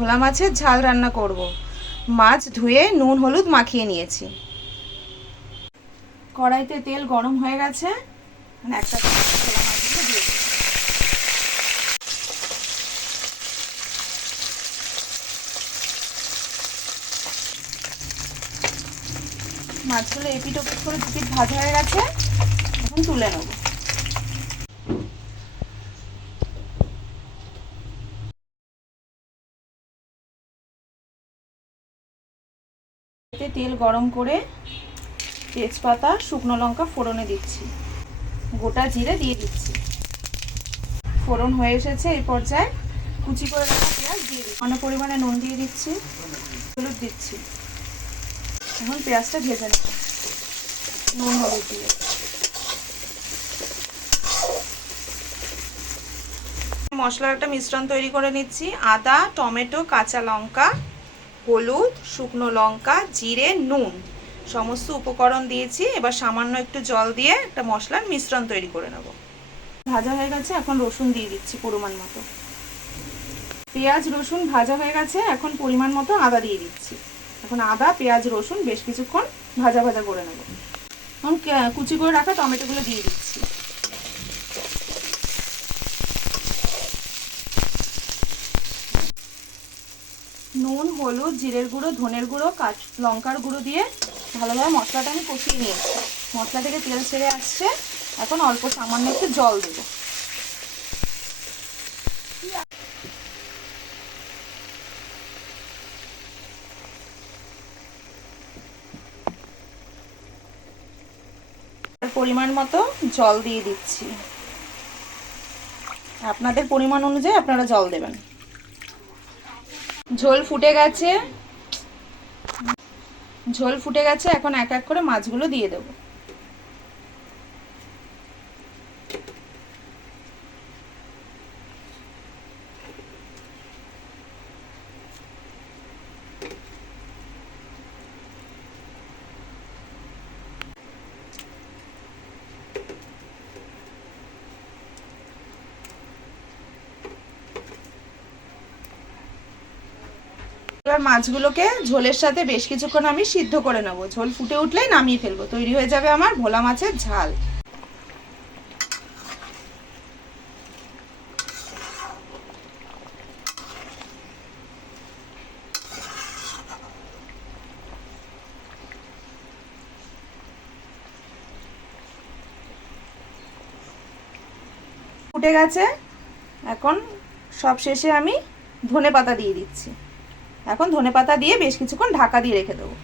ভোলা মাছের ঝাল রান্না করব। মাছ ধুয়ে নুন হলুদ মাখিয়ে নিয়েছি। কড়াইতে তেল গরম হয়ে গেছে, একটা ভোলা মাছগুলো দিয়ে দেবো। মাছগুলো এপিট ওপিট করে দুপিট ভাজা হয়ে গেছে, এখন তুলে নেব। তেল গরম করে তেজপাতা শুকনো লঙ্কা ফোড়নে দিচ্ছি, গোটা জিরে দিয়ে দিচ্ছি। ফোড়ন হয়ে এসেছে, এই পর্যায়ে কুচি করে রাখা পেঁয়াজ দিয়ে দিচ্ছি। অনেক পরিমাণে নুন দিয়ে দিচ্ছি, হলুদ দিচ্ছি। এখন পেঁয়াজটা ভেজে নেব নুন হলুদ দিয়ে। মশলার একটা মিশ্রণ তৈরি করে নিচ্ছি। আদা, টমেটো, কাঁচা লঙ্কা, হলুদ, শুকনো লঙ্কা, জিরে, নুন সমস্ত উপকরণ দিয়েছি। এবার সামান্য একটু জল দিয়ে একটা মশলার মিশ্রণ তৈরি করে নেব। ভাজা হয়ে গেছে, এখন রসুন দিয়ে দিচ্ছি পরিমাণ মতো। পেঁয়াজ রসুন ভাজা হয়ে গেছে, এখন পরিমাণ মতো আদা দিয়ে দিচ্ছি। এখন আদা পেঁয়াজ রসুন বেশ কিছুক্ষণ ভাজা ভাজা করে নেব। এখন কুচি করে রাখা টমেটোগুলো দিয়ে দিচ্ছি। নুন হলুদ জিরের গুঁড়ো ধনের গুঁড়ো লঙ্কার গুঁড়ো দিয়ে ভালোভাবে মশলাটা আমি কষিয়ে নিয়েছি। মশলা থেকে তেল ছেড়ে আসছে, এখন অল্প সামান্য একটু জল দেবো। পরিমাণ মতো জল দিয়ে দিচ্ছি। আপনাদের পরিমাণ অনুযায়ী আপনারা জল দেবেন। ঝোল ফুটে গেছে, এখন এক এক করে মাছগুলো দিয়ে দেব। এবার মাছগুলোকে ঝোলের সাথে বেশ কিছুক্ষণ আমি সিদ্ধ করে নেব। ঝোল ফুটে উঠলেই নামিয়ে ফেলবো। তৈরি হয়ে যাবে আমার ভোলা মাছের ঝাল। ফুটে গেছে, এখন সব শেষে আমি ধনেপাতা দিয়ে দিচ্ছি। এখন ধনেপাতা দিয়ে বেশ কিছুক্ষণ ঢাকা দিয়ে রেখে দেবো।